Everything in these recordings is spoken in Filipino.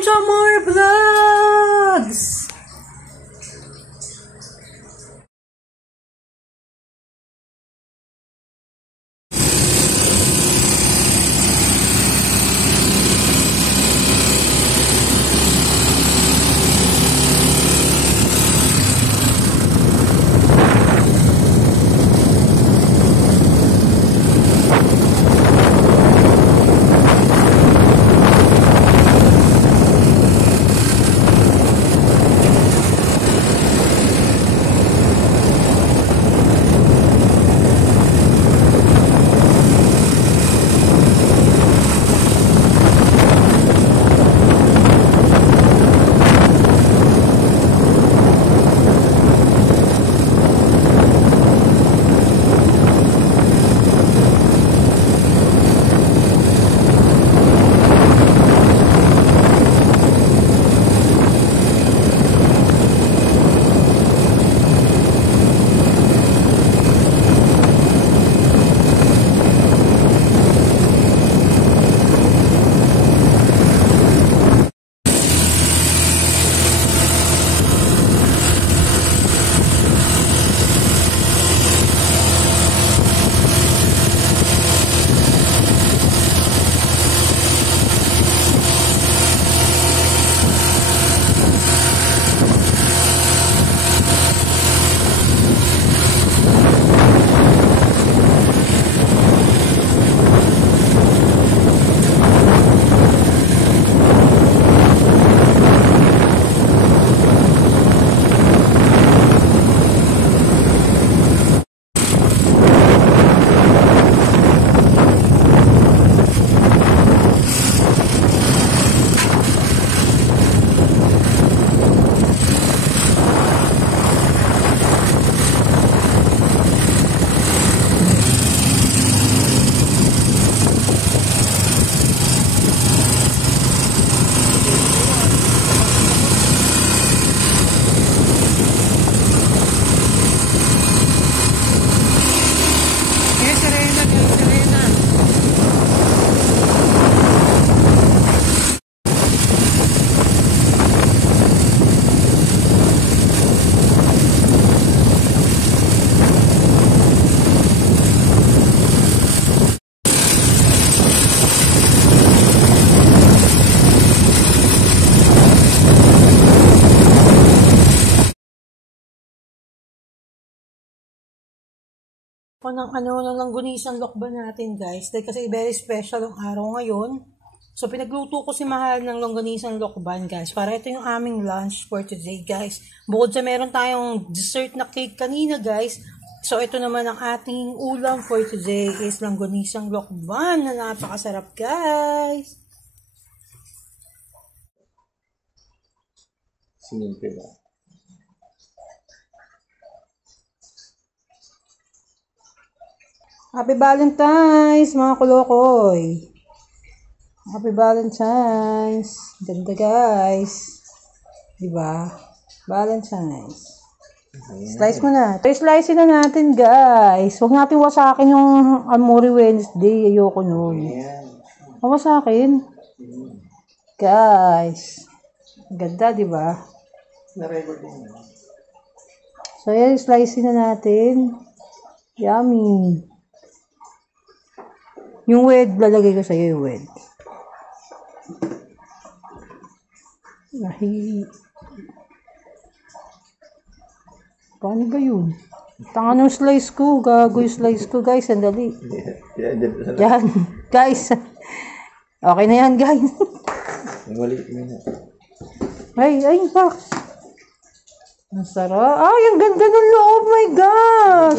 welcome to more vlogs! Ng langganisang lokban natin guys, dahil kasi very special ang araw ngayon. So pinagluto ko si Mahal ng langganisang lokban guys, para ito yung aming lunch for today guys. Bukod sa meron tayong dessert na cake kanina guys, so ito naman ang ating ulam for today is langganisang lokban na napakasarap guys. Simple ba? Happy Valentine's, mga kulokoy. Happy Valentine's. Ganda, guys. Diba? Valentine's. Slice mo na. Slice na natin, guys. Huwag natin wasakin yung Amore Wednesday. Ayoko nun. Wasakin. Guys. Ganda, diba? So, yan. Slice na natin. Yummy. Yung wed, lalagay ko sa'yo yung wed. Paano ba yun? Tanga nung slice ko. Gago yung slice ko, guys. Sandali. Yan. Guys. Okay na yan, guys. Ay, pak. Ang sarap. Ay, ang ganda ng loob. My God.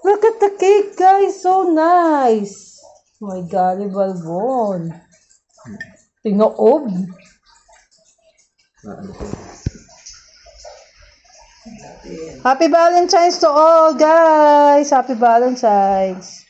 Look at the cake, guys. So nice. Oh my God, balbon. Tinoob. Happy Valentine's to all, guys. Happy Valentine's.